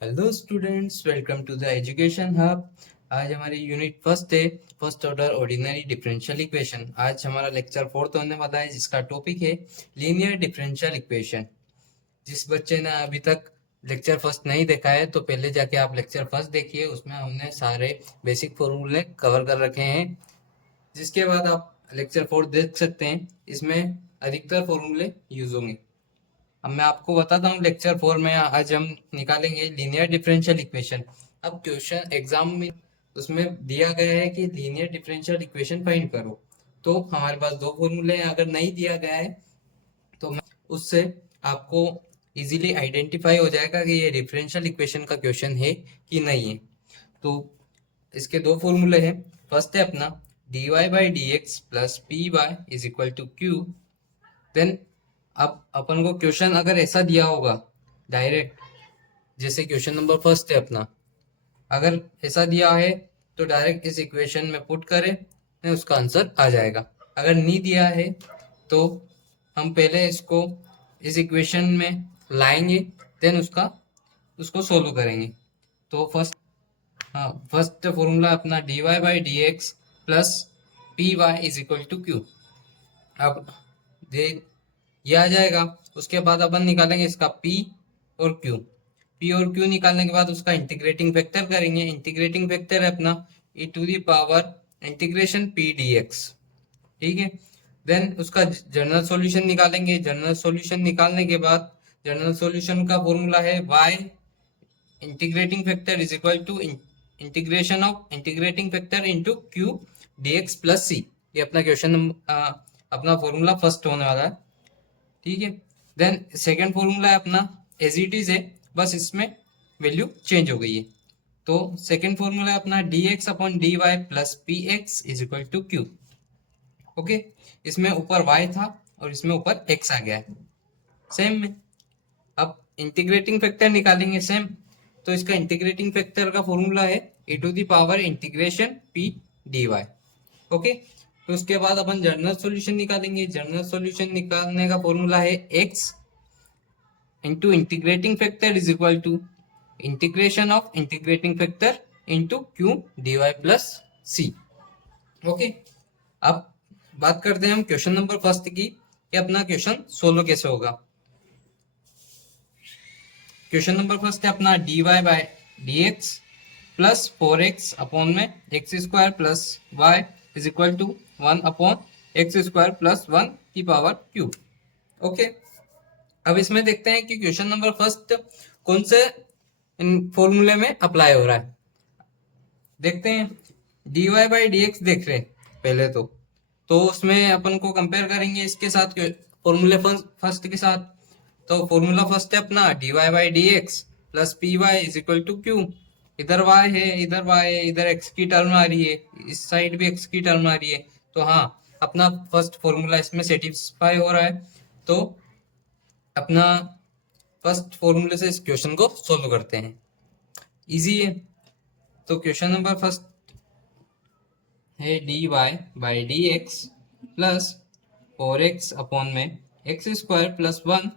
Hello students, welcome to the education hub. आज हमारी unit first है, first order ordinary differential equation. आज हमारा लेक्चर फोर्थ होने वाला है, जिसका टॉपिक है लीनियर डिफरेंशियल इक्वेशन। जिस बच्चे ने अभी तक लेक्चर फर्स्ट नहीं देखा है तो पहले जाके आप लेक्चर फर्स्ट देखिए, उसमें हमने सारे बेसिक फॉर्मूले कवर कर रखे हैं। जिसके बाद आप लेक्चर फोर्थ देख सकते हैं, इसमें अधिकतर फॉर्मूले यूज होंगे। अब मैं आपको बताता हूँ, लेक्चर फोर में आज हम निकालेंगे लीनियर डिफरेंशियल इक्वेशन। अब क्वेश्चन एग्जाम में उसमें दिया गया है कि लीनियर डिफरेंशियल इक्वेशन फाइंड करो, तो हमारे पास दो फॉर्मूले हैं। अगर नहीं दिया गया है तो उससे आपको इजीली आइडेंटिफाई हो जाएगा कि ये डिफरेंशियल इक्वेशन का क्वेश्चन है कि नहीं है। तो इसके दो फॉर्मूले हैं। फर्स्ट है अपना dy by d x plus p y is equal to q. Then अब अपन को क्वेश्चन अगर ऐसा दिया होगा डायरेक्ट, जैसे क्वेश्चन नंबर फर्स्ट है अपना, अगर ऐसा दिया है तो डायरेक्ट इस इक्वेशन में पुट करें तो उसका आंसर आ जाएगा। अगर नहीं दिया है तो हम पहले इसको इस इक्वेशन में लाएंगे, देन उसको सोल्व करेंगे। तो फर्स्ट फॉर्मूला अपना d y by d x plus p y is equal to q. अब दे ये आ जाएगा। उसके बाद अपन निकालेंगे इसका P और Q। P और Q निकालने के बाद उसका इंटीग्रेटिंग फैक्टर करेंगे। इंटीग्रेटिंग फैक्टर है अपना e to the power integration P dx। ठीक है। देन उसका जनरल सॉल्यूशन निकालेंगे। जनरल सॉल्यूशन निकालने के बाद जनरल सॉल्यूशन का फॉर्मूला है y integrating factor is equal to integration of integrating factor into Q dx plus C। ये अपना अपना फॉर्मूला फर्स्ट होने वाला है। ठीक है। देन सेकेंड फॉर्मूला है अपना एज इट इज है, बस इसमें वैल्यू चेंज हो गई है। तो सेकेंड फॉर्मूला है अपना d x upon d y plus p x is equal to q. Okay, इसमें ऊपर y था और इसमें ऊपर x आ गया है सेम में। अब इंटीग्रेटिंग फैक्टर निकालेंगे सेम। तो इसका इंटीग्रेटिंग फैक्टर का फॉर्मूला है e to the power integration p dy। Okay, तो उसके बाद अपन जनरल सॉल्यूशन निकालेंगे। जनरल सॉल्यूशन निकालने का फॉर्मूला है x into integrating factor is equal to integration of integrating factor into q d y plus C. Okay, अब बात करते हैं हम क्वेश्चन नंबर फर्स्ट की कि अपना क्वेश्चन सोल्व कैसे होगा। क्वेश्चन नंबर फर्स्ट है अपना d y by d x plus four x upon में x square plus y is equal to one upon x square plus one की पावर क्यू। ओके, अब इसमें देखते हैं कि क्वेश्चन नंबर फर्स्ट कौन से फॉर्मूले में अप्लाई हो रहा है। देखते हैं, d y by d x देख रहे हैं पहले तो उसमें अपन को कंपेयर करेंगे इसके साथ, फॉर्मूले फर्स्ट के साथ। तो फॉर्मूला फर्स्ट है अपना d y by d x plus p y is equal to q. इधर y है, इधर y है, इधर x की टर्म आ रही है, इस साइड भी x की टर्म आ रही है। तो हाँ, अपना फर्स्ट फॉर्मूला इसमें सेटिस्फाई हो रहा है। तो अपना फर्स्ट फॉर्मूले से इस क्वेश्चन को सोल्व करते हैं। इजी है। तो क्वेश्चन नंबर फर्स्ट है d y by d x plus four x upon में x square plus one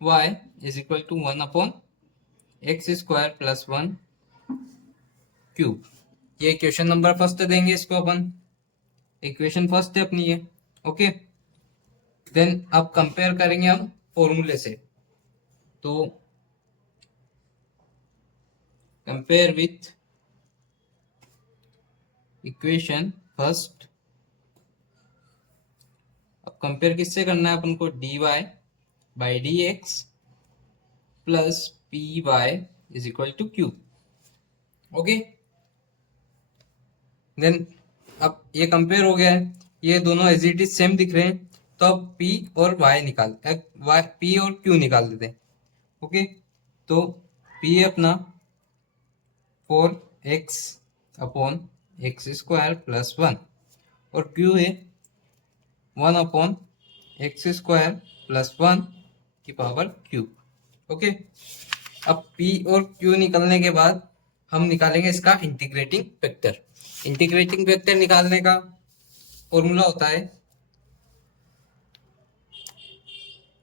y is equal to one upon x square plus one cube. ये क्वेश्चन नंबर फर्स्ट देंगे इसको अपन, equation first है अपनी ये। Okay, then अब compare करेंगे हम फॉर्मूले से। तो कंपेयर विथ इक्वेशन फर्स्ट। अब कंपेयर किससे करना है अपन को, d y by d x plus p y is equal to q. Okay, then अब ये कंपेयर हो गया है, ये दोनों एज इट इज सेम दिख रहे हैं। तो अब P और P और Q निकाल देते हैं। ओके, तो P है अपना four x upon x square plus one और Q है one upon x square plus one की पावर Q। ओके, अब P और Q निकालने के बाद हम निकालेंगे इसका इंटीग्रेटिंग फैक्टर। इंटीग्रेटिंग फैक्टर निकालने का फॉर्मूला होता है,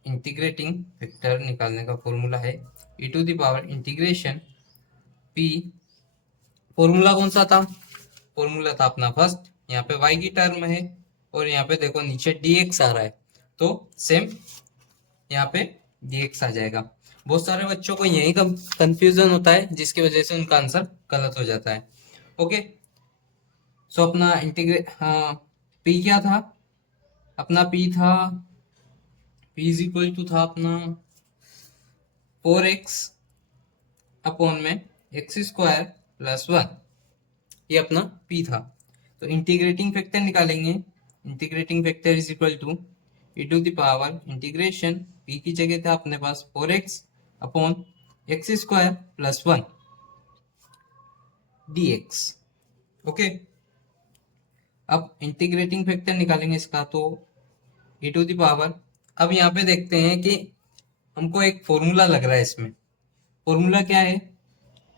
इंटीग्रेटिंग फैक्टर निकालने का फॉर्मूला है e to the power integration p, formula कौन सा था, फॉर्मूला था अपना फर्स्ट, यहाँ पे y की टर्म है और यहाँ पे देखो नीचे dx आ रहा है, तो सेम यहाँ पे dx आ जाएगा। बहुत सारे बच्चों को यही कंफ्यूजन होता है जिसकी वजह से उनका आंसर गलत हो जाता है। ओके, सो अपना इंटीग्रेट, हाँ, p क्या था अपना, p था, p इज इक्वल टू था अपना 4x अपॉन में एक्स स्क्वायर प्लस 1, ये अपना p था। तो इंटीग्रेटिंग फैक्टर निकालेंगे, integrating factor is equal to e to the power integration, p की जगह था अपने पास 4x upon x square plus 1 dx। Okay, अब इंटीग्रेटिंग फैक्टर निकालेंगे इसका, तो e टू द पावर, अब यहाँ पे देखते हैं कि हमको एक फॉर्मूला लग रहा है इसमें। फॉर्मूला क्या है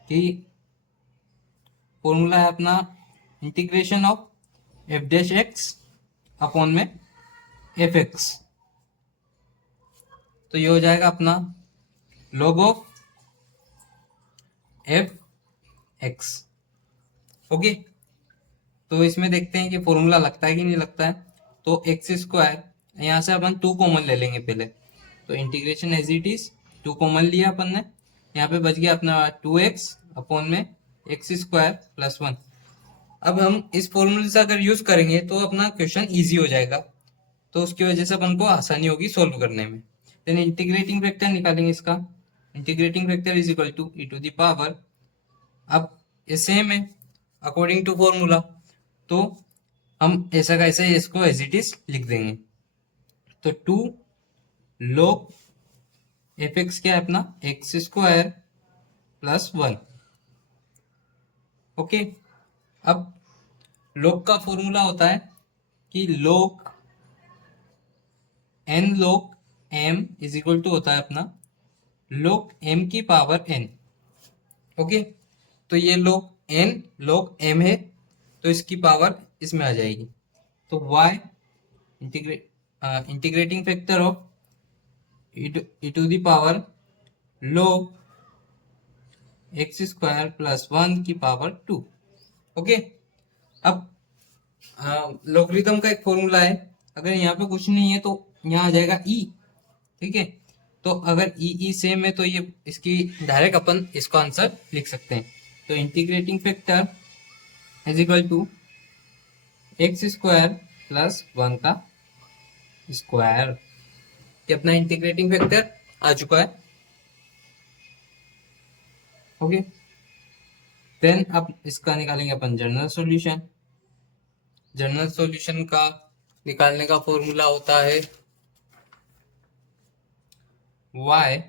कि फॉर्मूला है अपना integration of F dash x upon में एफ एक्स, तो ये हो जाएगा अपना log of F x. Okay, तो इसमें देखते हैं कि फॉर्मूला लगता है कि नहीं लगता है। तो एक्स स्क्वायर, यहाँ से अपन 2 कॉमन ले लेंगे पहले, तो इंटीग्रेशन एज इट इज 2 कॉमन लिया अपन ने, यहाँ पे बच गया अपना 2x अपॉन में एक्स स्क्वायर प्लस 1। अब हम इस फॉर्मूले से अगर यूज करेंगे तो अपना क्वेश्चन इजी हो जाएगा, तो उसकी वजह से अपन को आसानी होगी सोल्व करने में। देन इंटीग्रेटिंग फैक्टर निकालेंगे इसका, integrating factor is equal to e to the power, अब ये सेम है अकॉर्डिंग टू फॉर्मूला, तो हम ऐसा कैसे इसको एज इट इज लिख देंगे। तो 2 log एफ एक्स क्या है अपना एक्स स्क्वायर प्लस 1। ओके, अब log का फॉर्मूला होता है कि log n log m is equal to होता है अपना log m की पावर n। ओके, तो ये log n log m है, तो इसकी पावर इसमें आ जाएगी, तो y integrating factor of e to the power log x square plus 1 की पावर 2। ओके, अब लॉगरिथम का एक फॉर्मूला है, अगर यहाँ पे कुछ नहीं है तो यहाँ आ जाएगा e, ठीक है। तो अगर ई सेम है तो ये इसकी डायरेक्ट अपन इसका आंसर लिख सकते हैं। तो integrating factor is equal to x square plus 1 का स्क्वायर, ये अपना इंटीग्रेटिंग फैक्टर आ चुका है। ओके, देन अब इसका निकालेंगे अपन जनरल सॉल्यूशन। जनरल सॉल्यूशन का निकालने का फॉर्मूला होता है y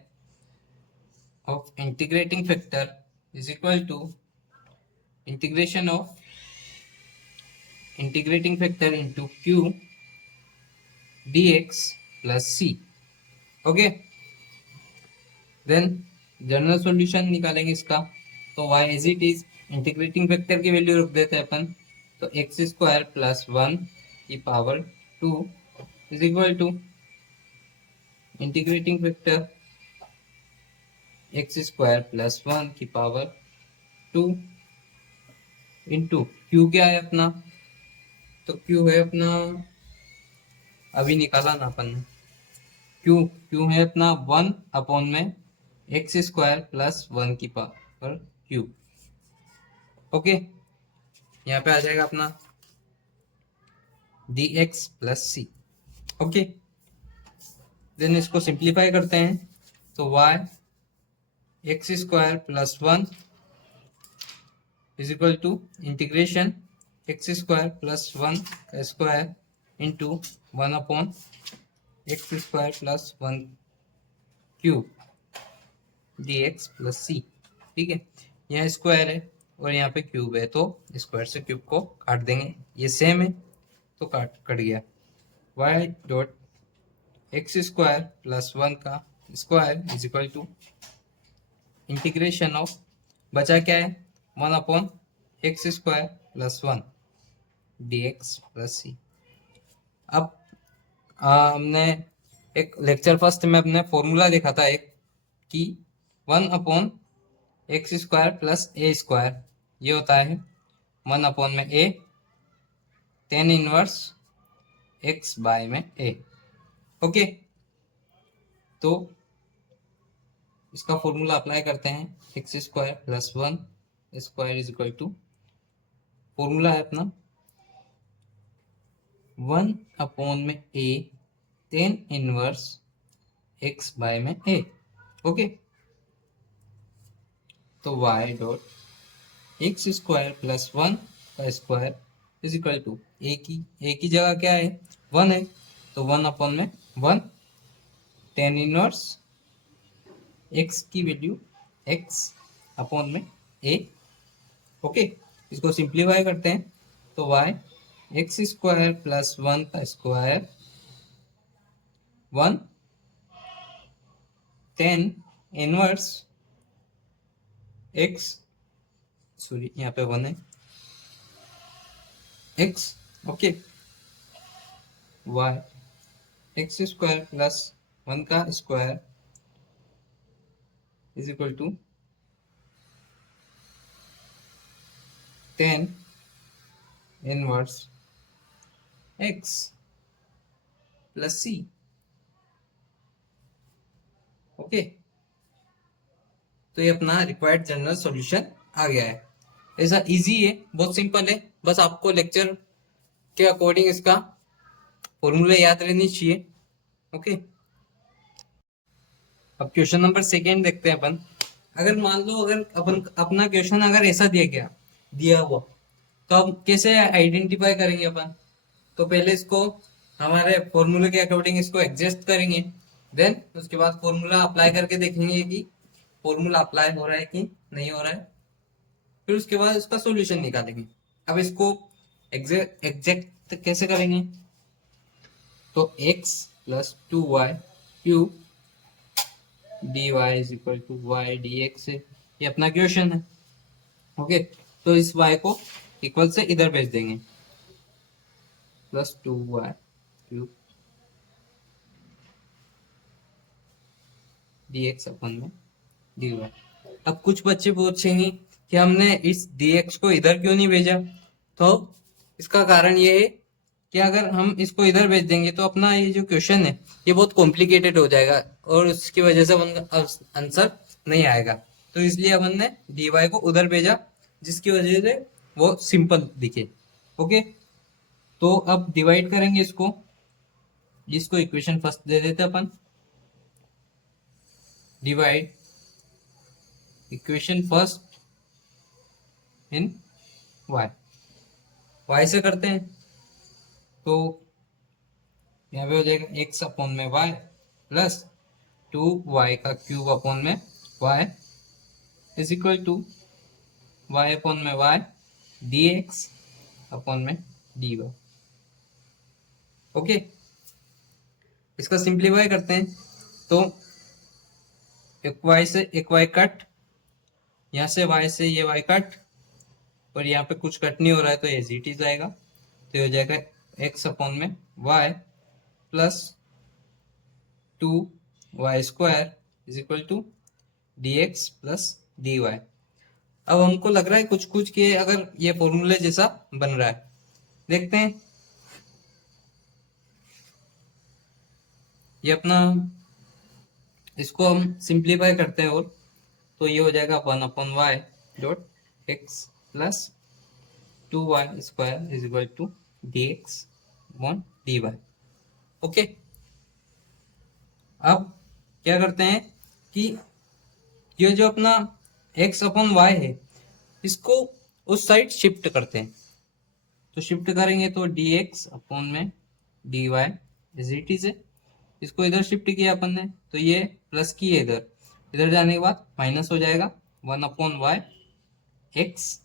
of integrating factor is equal to integration of integrating factor into q dx plus c। Okay, then general solution निकालेंगे इसका, तो y as it is integrating factor की value रख देते हैं अपन, तो एक्स स्क्वायर प्लस 1 की power 2 is equal to integrating factor x square plus 1 की पावर 2 इंटू क्यू क्या है अपना, तो क्यू है अपना, अभी निकाला ना अपन ने, क्यू है अपना 1 अपॉन में एक्स स्क्वायर प्लस 1 की पावर क्यू। ओके, यहाँ पे आ जाएगा अपना dx प्लस सी। ओके, देन इसको सिंप्लीफाई करते हैं, तो y x square plus 1 is equal to integration x square plus 1 का square into 1 upon x square plus 1 cube dx plus C. ठीक है, यहाँ स्क्वायर है और यहाँ पे क्यूब है, तो स्क्वायर से क्यूब को काट देंगे, ये सेम है तो कट गया। y dot x square plus 1 का square is equal to integration of, बचा क्या है 1 upon x square plus 1 dx plus सी। अब हमने एक लेक्चर फर्स्ट में अपने फॉर्मूला देखा था एक, कि 1 अपॉन एक्स स्क्वायर प्लस ए स्क्वायर, ये होता है 1/a tan inverse x by में ए। ओके, तो इसका फॉर्मूला अप्लाई करते हैं, x square plus 1 square is equal to, formula है अपना 1/a tan inverse x by में ए। ओके, तो y dot x square plus 1 का square is equal to a की जगह क्या है 1 है, तो 1/1 tan इनवर्स एक्स की वैल्यू एक्स अपॉन में ए। ओके, इसको सिंप्लीफाई करते हैं, तो y एक्स स्क्वायर प्लस 1 का square 1 tan inverse x, sorry यहाँ पे 1 है, x. Okay, y x square plus 1 का square is equal to tan inverse x plus C. Okay, तो ये अपना रिक्वायर्ड जनरल सॉल्यूशन आ गया है। ऐसा इजी है, बहुत सिंपल है, बस आपको लेक्चर के अकॉर्डिंग इसका फॉर्मूला याद रहनी चाहिए। ओके, अब क्वेश्चन नंबर सेकेंड देखते हैं अपन। अगर मान लो अगर अपन अपना क्वेश्चन अगर ऐसा दिया हुआ, तो अब कैसे आइडेंटिफाई करेंगे अपन? तो पहले इसको हमारे फॉर्मूले के अकॉर्डिंग इसको एडजस्ट करेंगे, देन उसके बाद फॉर्मूला अप्लाई करके देखेंगे कि फॉर्मूला अप्लाई हो रहा है कि नहीं हो रहा है, फिर उसके बाद इसका सॉल्यूशन निकालेंगे। अब इसको एग्जैक्ट कैसे करेंगे? तो x plus 2y cube dy is equal to y dx है, ये अपना क्वेश्चन है। ओके, तो इस y को इक्वल से इधर भेज देंगे, प्लस 2y क्यूब dx अपन में dy। अब कुछ बच्चे पूछेंगे कि हमने इस dx को इधर क्यों नहीं भेजा, तो इसका कारण ये है कि अगर हम इसको इधर भेज देंगे तो अपना ये जो क्वेश्चन है ये बहुत कॉम्प्लिकेटेड हो जाएगा और उसकी वजह से आंसर नहीं आएगा। तो इसलिए अपन ने dy को उधर भेजा, जिसकी वजह से वो सिंपल दिखे। ओके, तो अब डिवाइड करेंगे इसको, जिसको इक्वेशन फर्स्ट दे देते अपन, डिवाइड इक्वेशन फर्स्ट इन y से करते हैं, तो यहाँ पे हो जाएगा x अपॉन में y प्लस 2y का क्यूब अपॉन में y is equal to y upon में y dx अपॉन में dy। ओके, इसका सिंप्लीफाई करते हैं, तो एक y से एक y कट, यहाँ से y से ये y कट, और यहाँ पे कुछ कट नहीं हो रहा है तो एज इट इज आएगा, तो ये हो जाएगा x अपॉन में y plus 2y square is equal to dx plus dy। अब हमको लग रहा है कुछ कुछ के अगर ये फॉर्मूले जैसा बन रहा है, देखते हैं। ये अपना इसको हम सिंप्लीफाई करते हैं, और तो ये हो जाएगा 1/y dot x plus 2y square is equal to dx upon dy। Okay, अब क्या करते हैं कि ये जो अपना x अपॉन y है इसको उस साइड शिफ्ट करते हैं, तो शिफ्ट करेंगे तो dx अपॉन में dy इज इट इज है, इसको इधर शिफ्ट किया अपन ने तो ये प्लस की है, इधर इधर जाने के बाद माइनस हो जाएगा 1/y x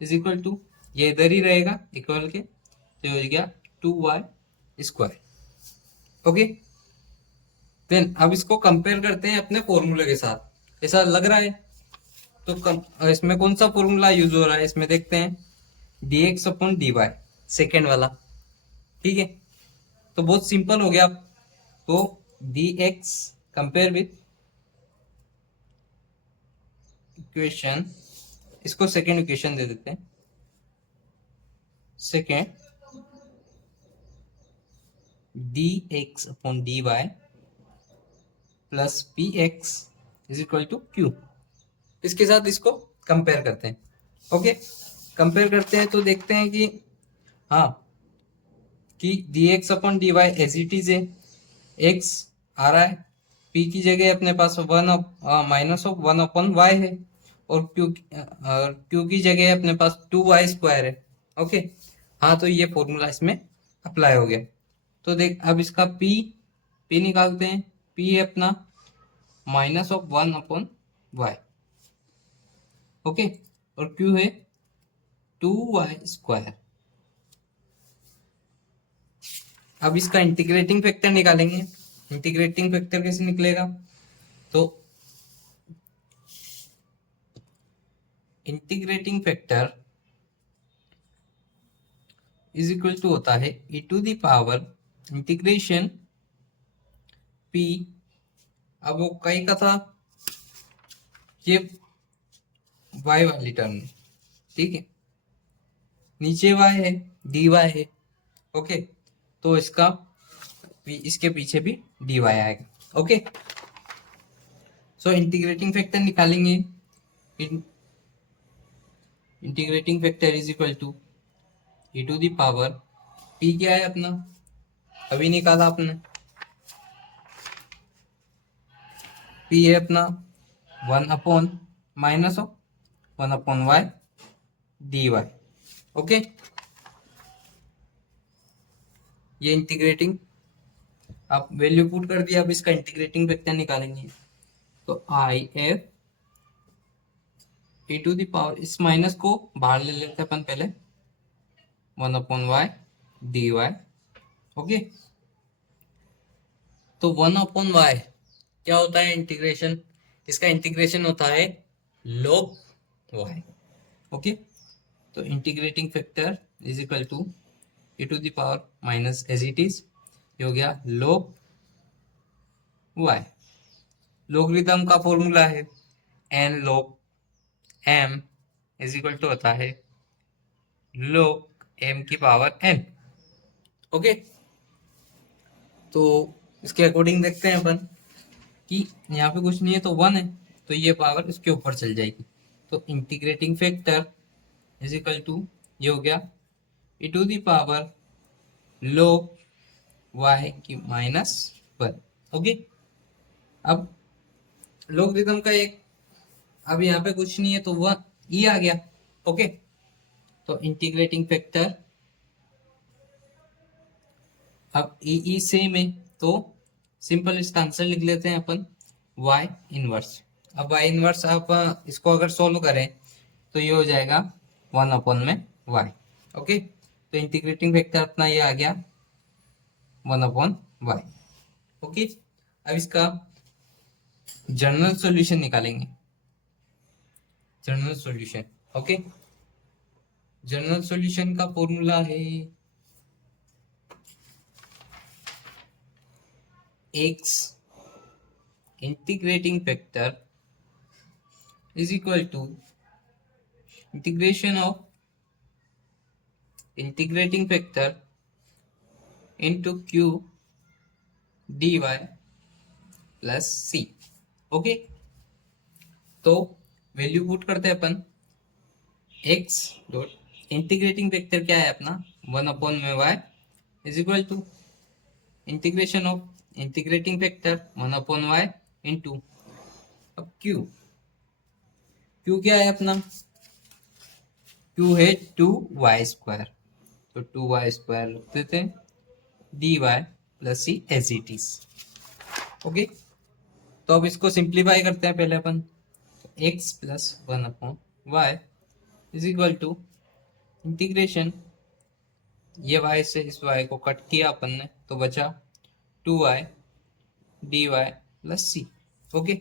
is equal to, ये इधर ही रहेगा इक्वल के, तो हो गया 2y स्क्वायर। ओके, देन अब इसको कंपेयर करते हैं अपने फॉर्मूले के साथ, ऐसा लग रहा है तो इसमें कौन सा फॉर्मूला यूज हो रहा है इसमें देखते हैं, dx अपॉन dy सेकेंड वाला। ठीक है, तो बहुत सिंपल हो गया। तो dx कंपेयर विथ इक्वेशन, इसको सेकेंड इक्वेशन दे देते हैं। Second d x upon d y plus p x is equal to q. इसके साथ इसको कंपेयर करते हैं। ओके, कंपेयर करते हैं तो देखते हैं कि हाँ, कि d x upon d y as it is है, एक्स आ रहा है, पी की जगह अपने पास minus of one upon y है, और क्यू की जगह अपने पास 2y² है। ओके, हाँ, तो ये फॉर्मूला इसमें अप्लाई हो गया। तो देख, अब इसका पी निकालते हैं। पी है अपना minus of one upon y. Okay, और क्यू है 2y²। अब इसका इंटीग्रेटिंग फैक्टर निकालेंगे। इंटीग्रेटिंग फैक्टर कैसे निकलेगा? तो integrating factor is equal to होता है e to the power integration p। अब वो कई का था, ये y वाली टर्म में, ठीक है, नीचे y है, dy है। ओके, तो इसके पीछे भी dy आएगा। ओके, सो इंटीग्रेटिंग फैक्टर निकालेंगे। Integrating factor is equal to e to the power p क्या है अपना, अभी निकाला आपने, p है अपना 1 upon minus of 1 upon y dy। Okay, ये इंटीग्रेटिंग, आप वैल्यू पुट कर दिया। अब इसका इंटीग्रेटिंग फैक्टर निकालेंगे। तो I F e to the power, इस माइनस को बाहर ले लेते हैं अपन पहले, 1 upon y d y. Okay, तो 1 अपॉन वाई क्या होता है इंटीग्रेशन? इसका इंटीग्रेशन होता है log y। ओके, तो integrating factor is equal to e to the power minus as it is, ये हो गया log y। लोगरिथम का फॉर्मूला है n log m is equal to होता है log m की पावर n। ओके, तो इसके अकॉर्डिंग देखते हैं अपन कि यहाँ पे कुछ नहीं है तो 1 है, तो ये पावर इसके ऊपर चल जाएगी। तो integrating factor is equal to, ये हो गया e to the power log y की माइनस 1। ओके, अब लोगरिथम का एक, अब यहाँ पे कुछ नहीं है तो वह e आ गया। ओके, तो इंटीग्रेटिंग फैक्टर, अब ई सेम है तो सिंपल इसका आंसर लिख लेते हैं अपन, y इनवर्स। अब y इनवर्स आप इसको अगर सोल्व करें तो ये हो जाएगा 1 अपॉन में y। ओके, तो इंटीग्रेटिंग फैक्टर अपना ये आ गया 1 अपॉन y। ओके, अब इसका जनरल सॉल्यूशन निकालेंगे। General solution, okay, general solution का फॉर्मूला है x integrating factor is equal to integration of integrating factor into q dy plus c। Okay, तो वैल्यू पुट करते हैं अपन, x डॉट इंटीग्रेटिंग फैक्टर क्या है अपना 1 अपॉन में y is equal to integration of integrating factor 1 upon y into, अब q क्या है अपना, q है 2y², तो 2y² लिख देते हैं, dy plus c as it is. Okay, तो अब इसको सिंप्लीफाई करते हैं पहले अपन, x plus 1 upon y is equal to integration, ये y से इस y को कट किया अपन ने तो बचा 2y dy plus c। Okay,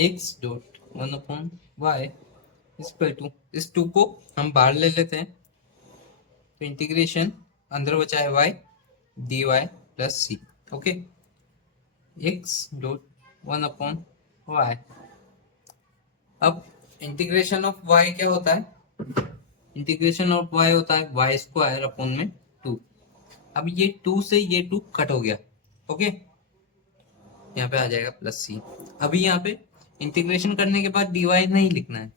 x dot 1 upon y is equal to, इस 2 को हम बाहर ले लेते हैं तो इंटीग्रेशन अंदर बचा है y dy plus c। Okay, x dot 1 upon y अब इंटीग्रेशन ऑफ y क्या होता है? इंटीग्रेशन ऑफ y होता है वाई स्क्वायर अपॉन में 2। अब ये 2 से ये 2 कट हो गया, ओके, यहाँ पे आ जाएगा प्लस सी। अभी यहाँ पे इंटीग्रेशन करने के बाद dy नहीं लिखना है,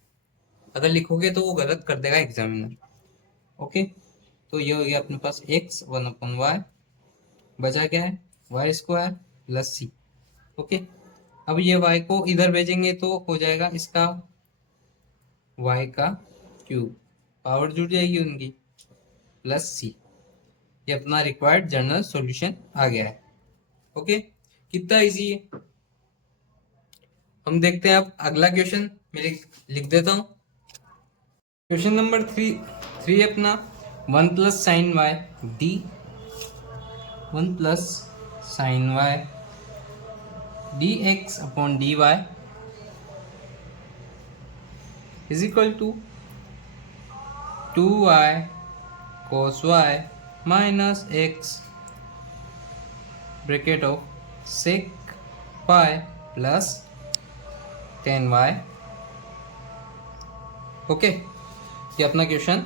अगर लिखोगे तो वो गलत कर देगा एग्जामिनर, ओके। तो ये हो गया अपने पास x 1/y, बचा क्या है वाई स्क्वायर प्लस सी, ओके। अब ये y को इधर भेजेंगे तो हो जाएगा इसका y का क्यूब, पावर जुड़ जाएगी उनकी, प्लस सी। ये अपना रिक्वायर्ड जनरल सॉल्यूशन आ गया है, ओके। कितना इजी है। हम देखते हैं अब अगला क्वेश्चन, मैं लिख देता हूं। क्वेश्चन नंबर 3 अपना 1 plus sine y d, 1 plus sine y d x upon d y is equal to 2y cos y minus x bracket of sec y plus 10y, okay. ये अपना क्वेश्चन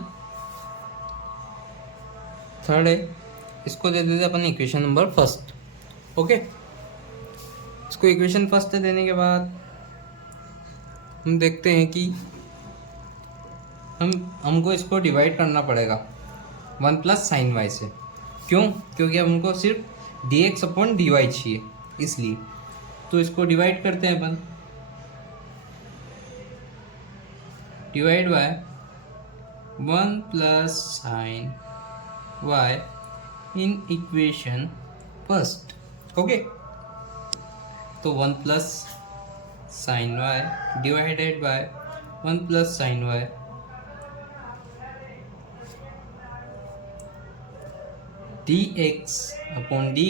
3 है, इसको दे देते अपन इक्वेशन नंबर 1, ओके। इसको equation 1 देने के बाद हम देखते हैं कि हमको इसको डिवाइड करना पड़ेगा 1 प्लस साइन वाई से। क्यों? क्योंकि हमको सिर्फ d x upon d y चाहिए, इसलिए। तो इसको डिवाइड करते हैं अपन, divide by 1 plus sine y in equation 1, okay. तो 1 plus sine y divided by 1 plus sine y dx upon dy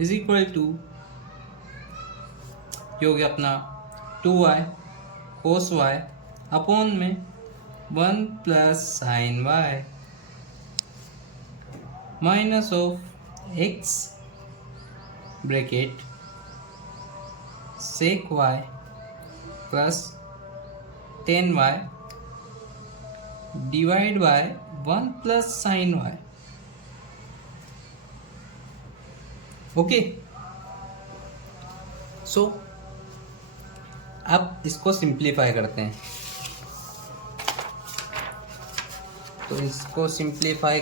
is equal to, ये हो गया अपना 2y cos y अपॉन में 1 plus sine y minus of x bracket sec y plus 10y divide by 1 plus sine y, okay. So अब इसको simplify करते हैं, तो इसको सिंप्लीफाई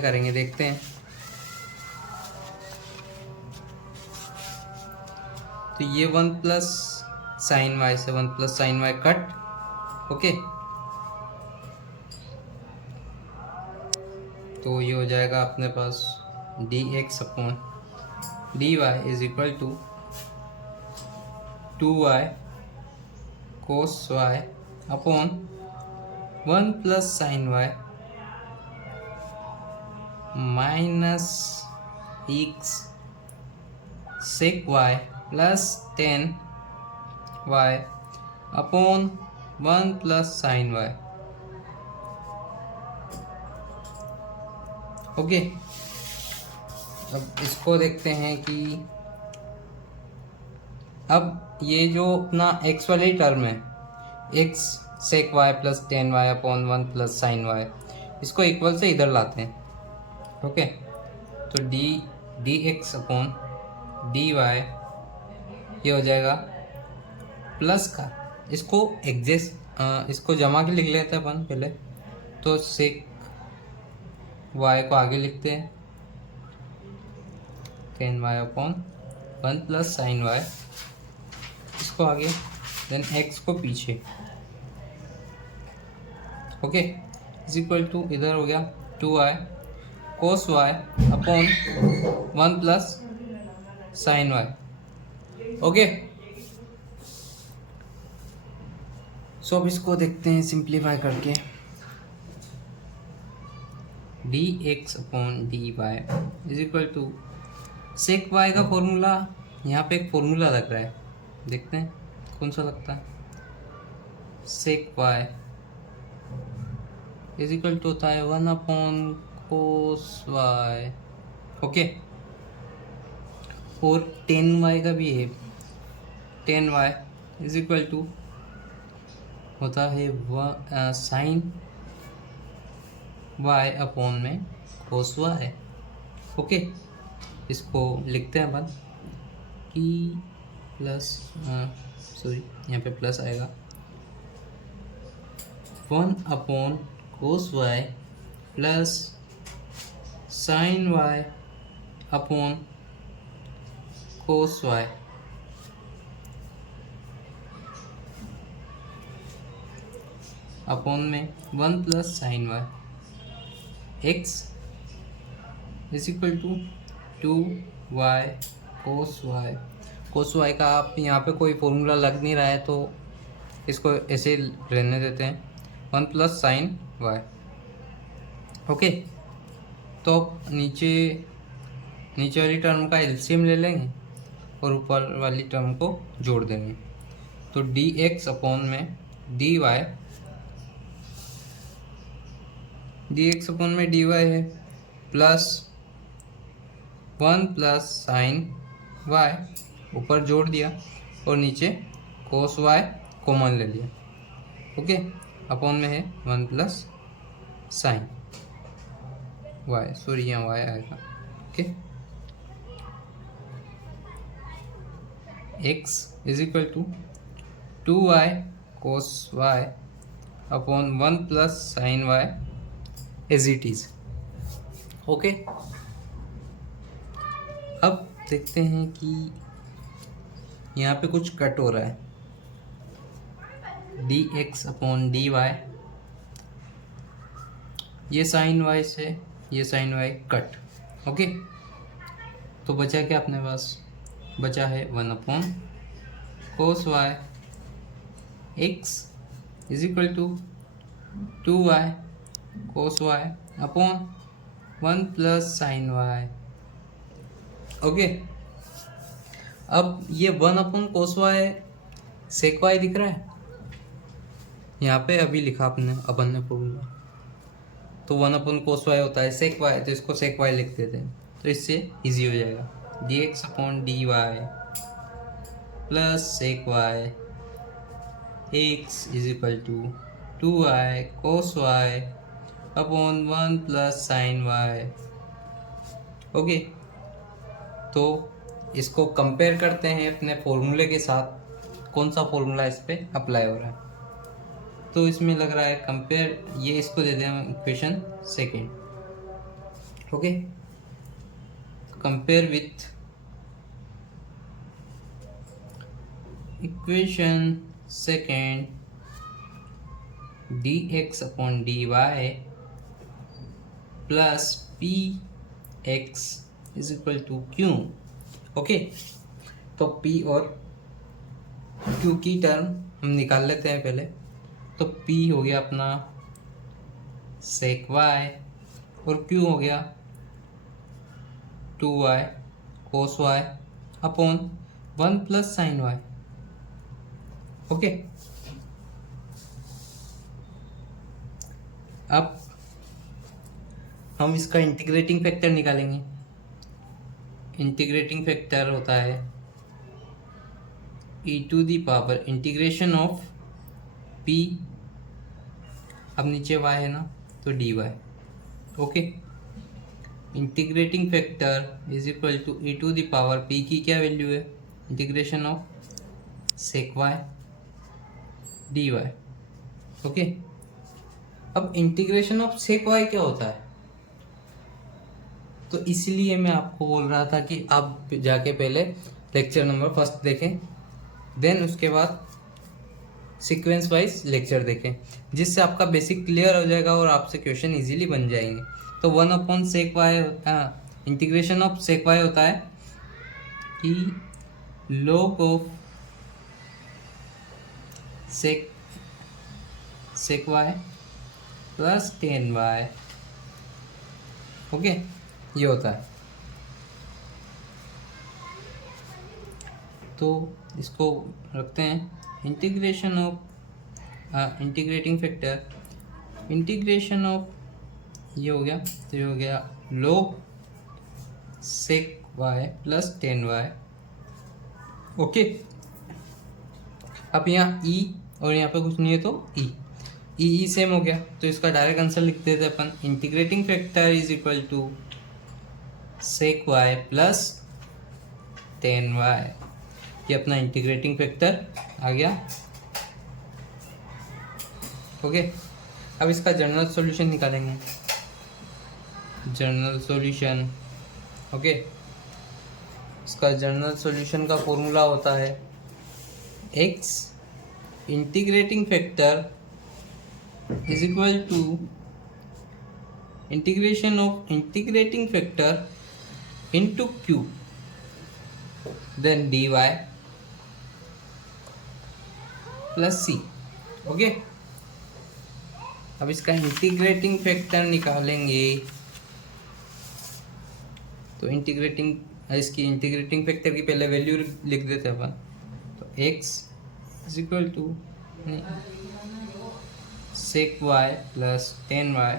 करेंगे देखते हैं। तो ये 1 प्लस साइन वाई से 1 plus sine y cut, okay. तो ये हो जाएगा अपने पास d x upon d y is equal to 2y cos y upon 1 plus sine y minus x sec y plus 10y upon 1 plus sine y, okay. अब इसको देखते हैं कि अब ये जो अपना x वाली टर्म है x sec y plus 10y upon 1 plus sine y, इसको इक्वल से इधर लाते हैं, ओके। तो d x upon d y ये हो जाएगा प्लस का, इसको इसको जमा के लिख लेते हैं अपन पहले। तो सेक वाई को आगे लिखते हैं 10y upon 1 plus sine Y, इसको आगे, देन x को पीछे, ओके। इज इक्वल टू इधर हो गया 2y cos y upon 1 plus sine y, okay. So अब इसको देखते हैं सिंप्लीफाई करके, d x upon d y is equal to sec y का फॉर्मूला, यहाँ पे एक फॉर्मूला लग रहा है, देखते हैं कौन सा लगता है, sec y is equal to होता है 1/cos वाई। ओके, और टेन वाई का भी है, tan y is equal to होता है साइन वाई अपॉन में कोस वाई। ओके, इसको लिखते हैं अपन कि प्लस, सॉरी यहाँ पे प्लस आएगा, 1/cos y plus sine y upon cos y. Upon में 1 plus sine y x is equal to 2y cos y. Cos y का आप यहाँ पे कोई फॉर्मूला लग नहीं रहा है तो इसको ऐसे रहने देते हैं, 1 प्लस साइन वाई। ओके, तो नीचे वाली टर्म का एलसीएम ले लेंगे और ऊपर वाली टर्म को जोड़ देंगे, तो dx अपॉन में dy, dx अपॉन में dy है प्लस 1 प्लस साइन वाई, ऊपर जोड़ दिया और नीचे कोस वाई कॉमन ले लिया। ओके, अपॉन में है 1 प्लस साइन वाई, सॉरी यहाँ वाई आएगा। Okay, x is equal to 2y cos y upon 1 plus sine y as it is. Okay, अब देखते हैं कि यहाँ पे कुछ कट हो रहा है, dx अपॉन dy, ये साइन वाई से ये साइन वाई कट। ओके, तो बचा क्या अपने पास, बचा है 1/cos y x is equal to 2y cos y upon 1 plus sine y. Okay, अब ये 1/cos वाई सेक वाई दिख रहा है यहाँ पे, अभी लिखा अपन ने फॉर्मूला, तो 1/cos वाई होता है सेक वाई, तो इसको सेक वाई लिख देते हैं, तो इससे इजी हो जाएगा, dx upon dy plus sec y x is equal to 2y cos y upon 1 plus sine y. Okay, तो इसको कंपेयर करते हैं अपने फॉर्मूले के साथ, कौन सा फॉर्मूला इस पे अप्लाई हो रहा है। तो इसमें लग रहा है कंपेयर, ये इसको दे दें equation second. Okay, compare with equation second dx upon dy plus px is equal to q। Okay, तो p और q की टर्म हम निकाल लेते हैं पहले, तो p हो गया अपना सेक y और q हो गया 2y cos y upon 1 plus sine y। Okay, अब हम इसका इंटीग्रेटिंग फैक्टर निकालेंगे। इंटीग्रेटिंग फैक्टर होता है e to the power integration of p, अब नीचे y है ना तो dy। Okay, integrating factor is equal to e to the power p की क्या वैल्यू है, integration of sec y dy। Okay, अब इंटीग्रेशन ऑफ सेक y क्या होता है, तो इसलिए मैं आपको बोल रहा था कि आप जाके पहले लेक्चर नंबर फर्स्ट देखें, देन उसके बाद सीक्वेंस वाइज लेक्चर देखें, जिससे आपका बेसिक क्लियर हो जाएगा और आपसे क्वेश्चन इजीली बन जाएंगे। तो 1/sec y integration of sec y होता है कि log of sec y plus 10y। Okay, ये होता है, तो इसको रखते हैं integration of integrating factor, integration of ये हो गया, तो ये हो गया log sec y plus 10y। Okay, अब यहाँ e और यहाँ पे कुछ नहीं है तो ई सेम हो गया, तो इसका डायरेक्ट आंसर लिख देते अपन। Integrating factor is equal to sec y plus 10y। ये अपना इंटीग्रेटिंग फैक्टर आ गया। ओके, अब इसका जनरल सॉल्यूशन निकालेंगे। जनरल सॉल्यूशन, ओके, इसका जनरल सॉल्यूशन का फॉर्मूला होता है x integrating factor is equal to integration of integrating factor into q then dy plus c। Okay, अब इसका इंटीग्रेटिंग फैक्टर निकालेंगे, तो इसकी इंटीग्रेटिंग फैक्टर की पहले वैल्यू लिख देते हैं अपन। तो x is equal to sec y plus 10y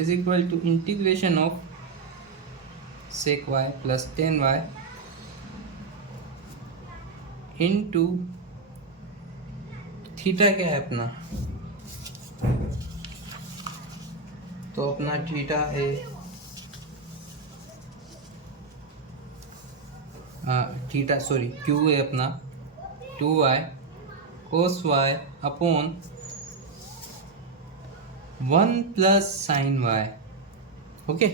is equal to integration of sec y plus 10y into theta क्या है अपना, तो अपना थीटा है थीटा सॉरी q है अपना 2y cos y upon 1 plus sine y। Okay,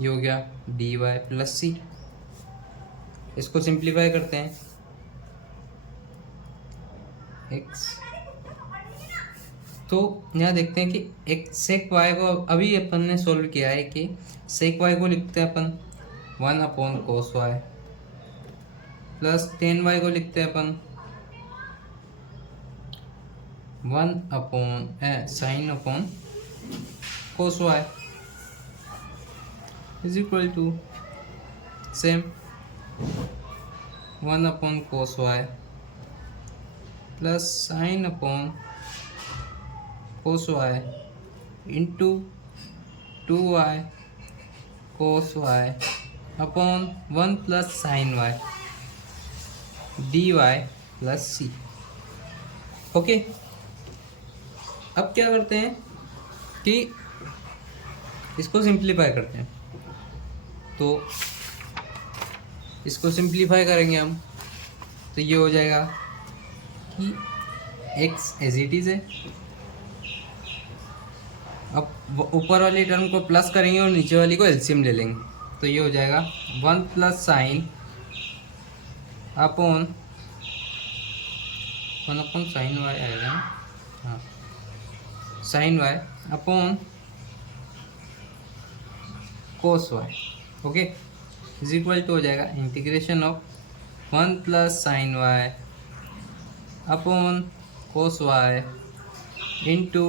ये हो गया dy प्लस सी। इसको सिंप्लीफाई करते हैं, x, तो यहाँ देखते हैं कि एक सेक y को अभी अपन ने सोल्व किया है कि सेक y को लिखते हैं अपन 1 upon cos y plus 10y को लिखते हैं अपन 1 upon sine upon cos y is equal to same 1 upon cos y plus sine upon cos y into 2y cos y upon 1 plus sine y dy plus C. Okay, अब क्या करते हैं कि इसको सिंप्लीफाई करते हैं, तो इसको सिंप्लीफाई करेंगे हम, तो ये हो जाएगा कि x एज इट इज है। अब ऊपर वाली टर्म को प्लस करेंगे और नीचे वाली को एलसीएम ले लेंगे, तो ये हो जाएगा 1 plus sine upon 1 upon sine y आएगा, हाँ, sine y upon cos y. Okay, is equal to हो जाएगा integration of 1 plus sine y upon cos y into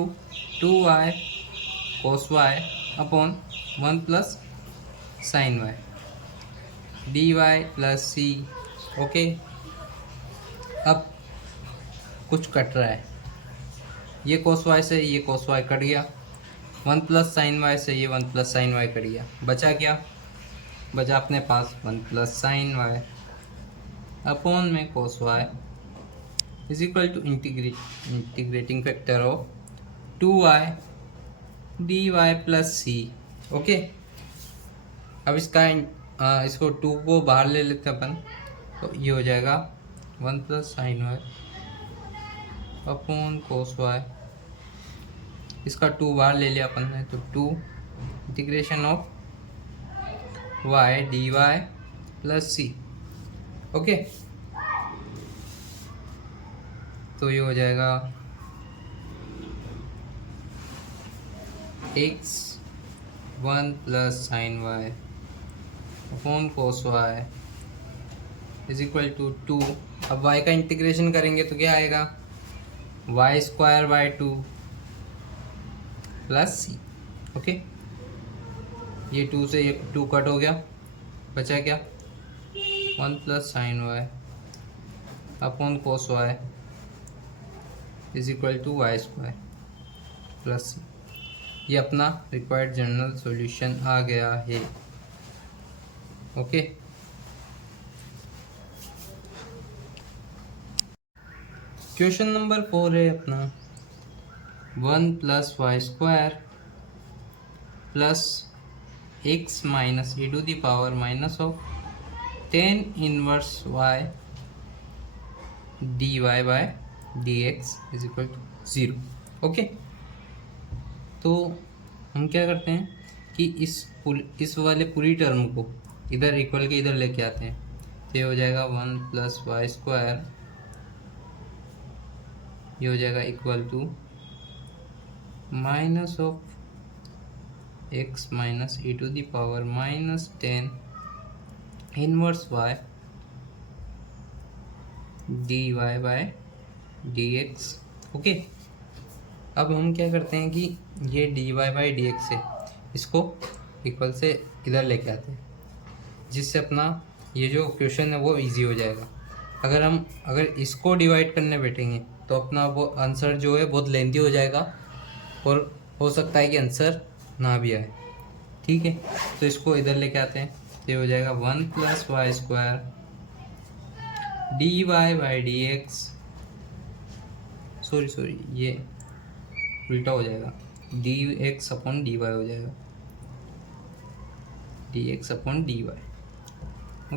2y cos y upon 1 plus sine y d y plus C. Okay, अब कुछ cut रहा है, ये cos y से ये cos y cut गया, 1 प्लस साइन वाई से ये 1 प्लस साइन वाई कट गया, बचा क्या, बचा अपने पास 1 प्लस साइन वाई अपॉन में cos y is equal to integrating factor of 2y d y plus C. Okay, अब इसको 2 को बाहर ले लेते हैं अपन, तो ये हो जाएगा 1 plus sine y upon cos y, इसका 2 बाहर ले लिया अपन ने, तो 2 integration of y d y plus C. Okay, तो ये हो जाएगा x 1 plus sine y upon cos y is equal to 2। अब y का इंटीग्रेशन करेंगे तो क्या आएगा, y square by 2 plus C. Okay, ये 2 से ये 2 कट हो गया, बचा क्या, 1 plus sine y upon cos y is equal to y square plus c. ये अपना रिक्वायर्ड जनरल सॉल्यूशन आ गया है। ओके, क्वेश्चन नंबर 4 है अपना 1 plus y square plus x minus e to the power minus of 10 inverse y dy by dx is equal to 0। Okay, तो हम क्या करते हैं कि इस वाले पूरी टर्म को इधर इक्वल के इधर लेके आते हैं, तो ये हो जाएगा 1 प्लस वाई स्क्वायर, ये हो जाएगा equal to minus of x minus e to the power minus 10 inverse y dy by dx। Okay, अब हम क्या करते हैं कि ये dy बाई डी एक्स है, इसको इक्वल से इधर लेके आते हैं, जिससे अपना ये जो क्वेश्चन है वो इजी हो जाएगा। अगर इसको डिवाइड करने बैठेंगे तो अपना वो आंसर जो है बहुत लेंथी हो जाएगा और हो सकता है कि आंसर ना भी आए। ठीक है, तो इसको इधर लेके आते हैं, तो ये हो जाएगा 1 plus y square d y by d x, sorry ये उल्टा हो जाएगा, d x upon d y हो जाएगा, d x upon d y.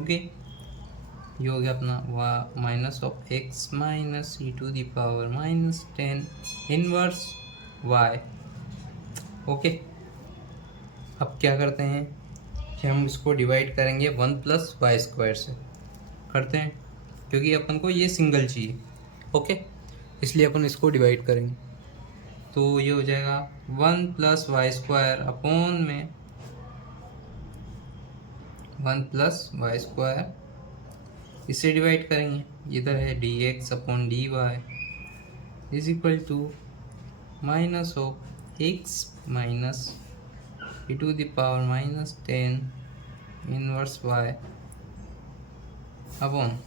Okay, ये हो गया अपना minus of x minus e to the power minus 10 inverse y. Okay, अब क्या करते हैं कि हम इसको डिवाइड करेंगे 1 प्लस वाई स्क्वायर से करते हैं, क्योंकि अपन को ये सिंगल चाहिए। ओके, इसलिए अपन इसको डिवाइड करेंगे, तो ये हो जाएगा 1 प्लस वाई स्क्वायर अपॉन में 1 प्लस वाई स्क्वायर, इससे डिवाइड करेंगे, इधर है d x upon d y is equal to minus of x minus e to the power minus 10 inverse y upon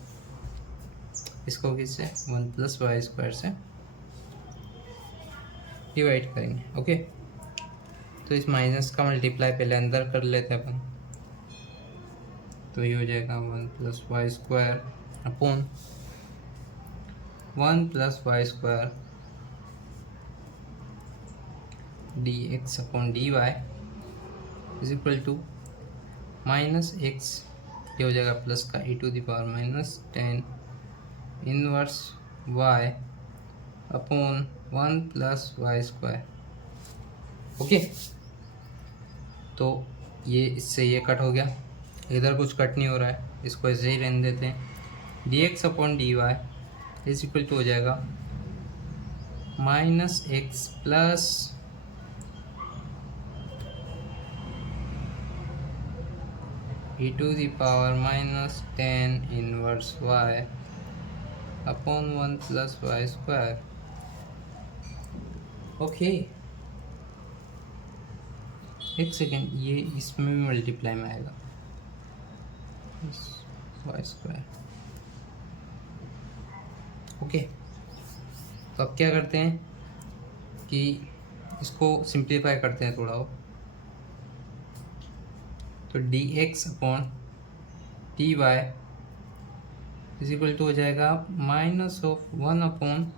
इसको किससे 1 प्लस वाई स्क्वायर से divide करेंगे। Okay, तो इस माइनस का मल्टीप्लाई पहले अंदर कर लेते हैं अपन, तो ये हो जाएगा 1 plus y square upon 1 plus y square d x upon d y is equal to minus x, ये हो जाएगा प्लस का e to the power minus 10 inverse y upon 1 plus y square. Okay, तो ये इससे ये कट हो गया, इधर कुछ कट नहीं हो रहा है, इसको ऐसे ही रहने देते हैं, d x upon d y is equal to हो जाएगा minus x plus e to the power minus 10 inverse y upon 1 plus y square. Okay, एक सेकेंड, ये इसमें भी मल्टीप्लाई में आएगा वाई स्क्वायर। ओके, तो अब क्या करते हैं कि इसको सिंप्लीफाई करते हैं थोड़ा, तो d x upon d y is equal to हो जाएगा minus of 1 upon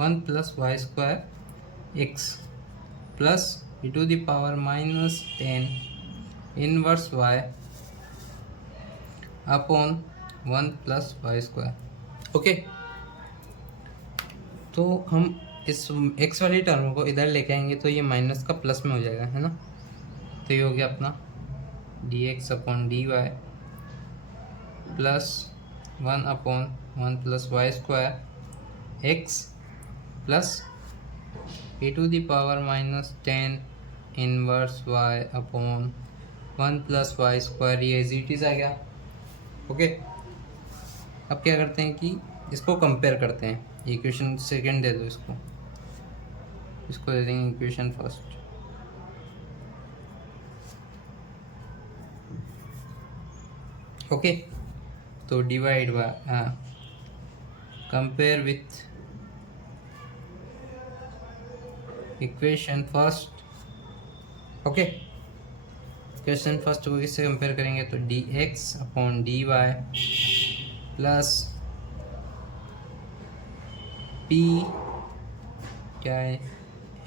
1 plus y square x plus e to the power minus 10 inverse y upon 1 plus y square. Okay, तो हम इस x वाली टर्म को इधर लेके आएंगे तो ये माइनस का प्लस में हो जाएगा, है ना, तो ये हो गया अपना d x upon d y plus 1 upon 1 plus y square x plus e to the power minus 10 inverse y upon 1 plus y square, ये एज इट इज़ आ गया। ओके, अब क्या करते हैं कि इसको कंपेयर करते हैं, इक्वेशन सेकंड दे दो इसको दे देंगे इक्वेशन फर्स्ट। ओके, तो divide by compare with equation first. Okay, question first को किससे कंपेयर करेंगे, तो d x upon d y plus p क्या है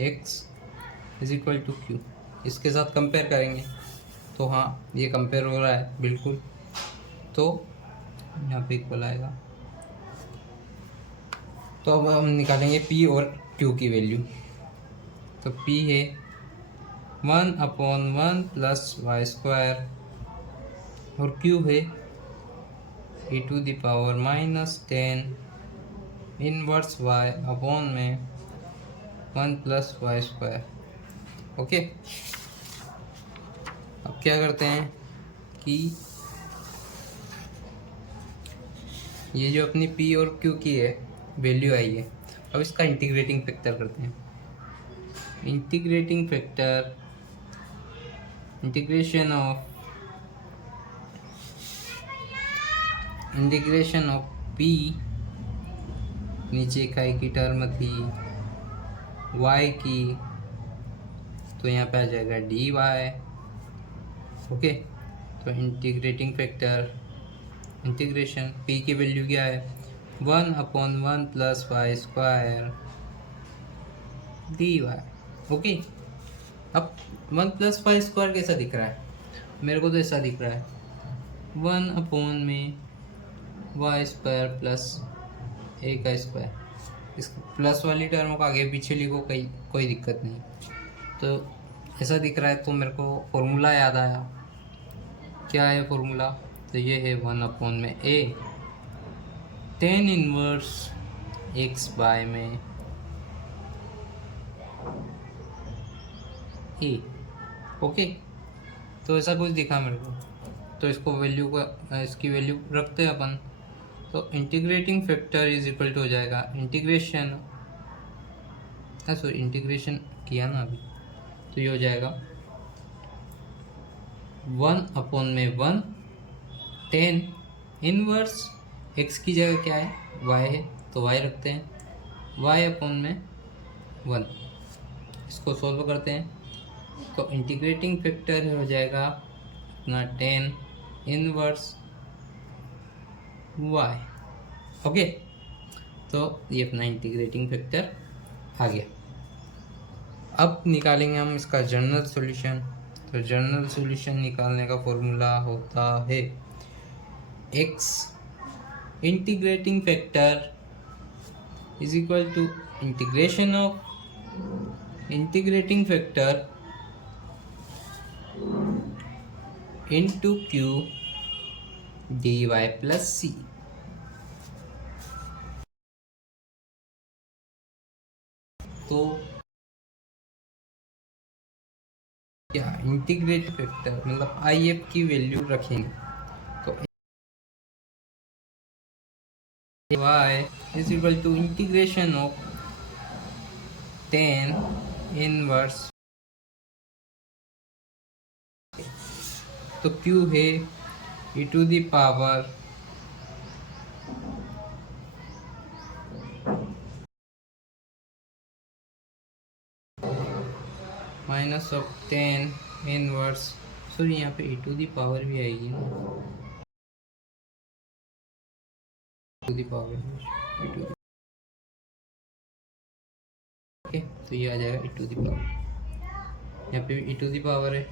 x is equal to q, इसके साथ कंपेयर करेंगे। तो हाँ, ये कंपेयर हो रहा है बिल्कुल, तो यहाँ पे इक्वल आएगा। तो अब हम निकालेंगे p और q की वैल्यू। तो p है 1/1 प्लस वाई स्क्वायर और q है e⁻−10 इनवर्स y अपॉन में 1 प्लस वाई स्क्वायर। ओके, अब क्या करते हैं कि ये जो अपनी p और q की है वैल्यू आई है, अब इसका इंटीग्रेटिंग फैक्टर करते हैं। Integrating factor, integration of p, नीचे इकाई की टर्म थी y की, तो यहाँ पे आ जाएगा dy। ओके, तो इंटीग्रेटिंग फैक्टर इंटीग्रेशन p की वैल्यू क्या है 1/1 plus y square dy। Okay, अब 1 प्लस वाई स्क्वायर कैसा दिख रहा है, मेरे को तो ऐसा दिख रहा है 1 में वाई स्क्वायर प्लस ए का स्क्वायर। इस प्लस वाली टर्म को आगे पीछे लिखो, कोई दिक्कत नहीं। तो ऐसा दिख रहा है, तो मेरे को फॉर्मूला याद आया। क्या है फॉर्मूला, तो ये है 1 में ए tan इनवर्स एक्स बाय में ए। ओके, तो ऐसा कुछ दिखा मेरे को, तो इसको वैल्यू का इसकी वैल्यू रखते हैं अपन। तो integrating factor is equal to हो जाएगा इंटीग्रेशन, सॉरी इंटीग्रेशन किया ना अभी, तो ये हो जाएगा 1/1 tan इनवर्स x की जगह क्या है y है, तो y रखते हैं, y/1। इसको सोल्व करते हैं, तो इंटीग्रेटिंग फैक्टर हो जाएगा अपना tan इनवर्स y। ओके, तो ये अपना इंटीग्रेटिंग फैक्टर आ गया। अब निकालेंगे हम इसका जनरल सॉल्यूशन। तो जनरल सॉल्यूशन निकालने का फॉर्मूला होता है x integrating factor is equal to integration of integrating factor into q dy plus c। तो क्या इंटीग्रेट फैक्टर मतलब IF की वैल्यू रखेंगे, तो y is equal to integration of tan inverse, तो q है e⁻−10 इनवर्स, सॉरी यहाँ पे e⁻ भी आएगी ना, ओके, तो ये आ जाएगा e⁻, यहाँ पे e⁻ है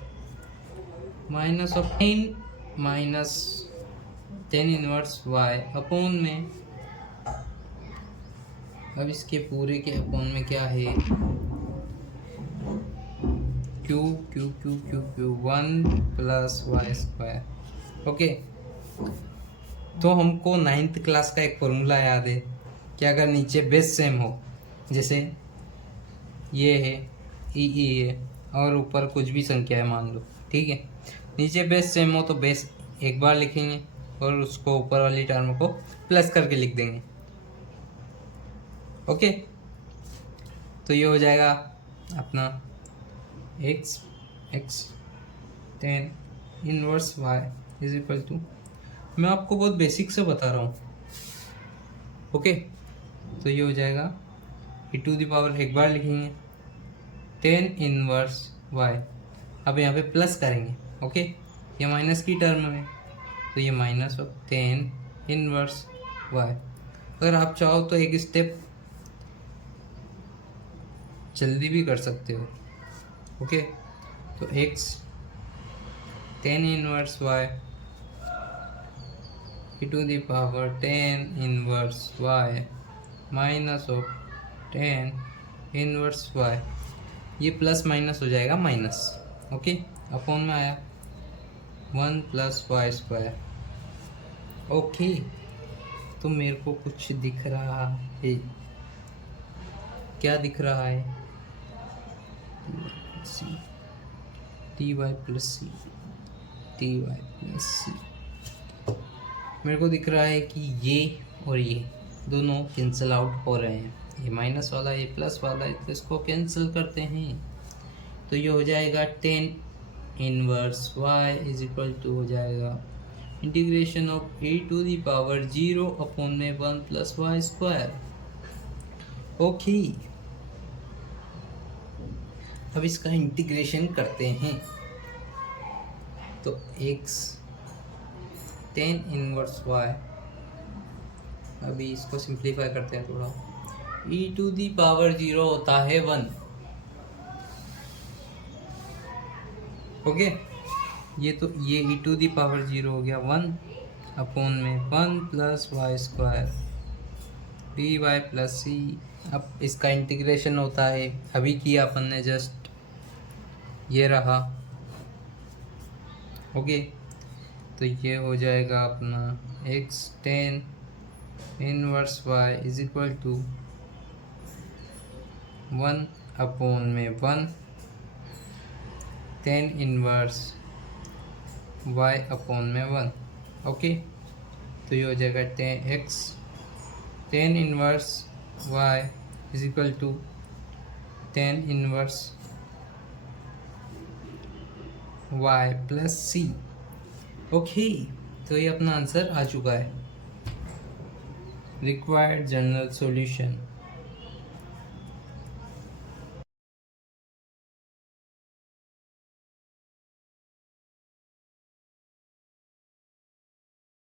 -10 इनवर्स y अपॉन में, अब इसके पूरे के अपॉन में क्या है q 1 plus y square. Okay, तो हमको 9th क्लास का एक फॉर्मूला याद है कि अगर नीचे बेस सेम हो, जैसे ये है ई है और ऊपर कुछ भी संख्या है मान लो, ठीक है, नीचे बेस सेम हो तो बेस एक बार लिखेंगे और उसको ऊपर वाली टर्म को प्लस करके लिख देंगे। ओके, तो ये हो जाएगा अपना x tan इनवर्स y इज इक्वल टू मैं आपको बहुत बेसिक से बता रहा हूँ। ओके, तो ये हो जाएगा e टू द पावर, एक बार लिखेंगे 10 इनवर्स y। अब यहाँ पे प्लस करेंगे। ओके, ये माइनस की टर्म में, तो ये माइनस ऑफ 10 इनवर्स y। अगर आप चाहो तो एक स्टेप जल्दी भी कर सकते हो। ओके, तो x 10 inverse y e to the power 10 inverse y minus of 10 inverse y। ये प्लस माइनस हो जाएगा माइनस। ओके, अपॉन में आया 1 प्लस वाई स्क्वायर। ओके, तो मेरे को कुछ दिख रहा है। क्या दिख रहा है? टी वाई प्लस सी, टी वाई प्लस सी। मेरे को दिख रहा है कि ये और ये दोनों कैंसिल आउट हो रहे हैं। ये माइनस वाला, ये प्लस वाला है, तो इसको कैंसिल करते हैं। तो ये हो जाएगा 10 inverse y is equal to हो जाएगा integration of e to the power 0 upon में 1 प्लस वाई स्क्वायर। ओके, अब इसका इंटीग्रेशन करते हैं। तो x 10 इनवर्स y, अभी इसको सिंप्लीफाई करते हैं थोड़ा। e टू दी पावर 0 होता है 1। ओके, ये तो ये e टू दी पावर 0 हो गया 1 अपॉन में 1 plus y square d y plus सी। अब इसका इंटीग्रेशन होता है, अभी किया अपन ने जस्ट, ये रहा। ओके, तो ये हो जाएगा अपना x 10 inverse y is equal to 1 upon में 1 10 इनवर्स y अपॉन में 1। ओके, तो ये हो जाएगा 10 inverse y is equal to 10 inverse y plus C. Okay, तो ये अपना आंसर आ चुका है। Required general solution.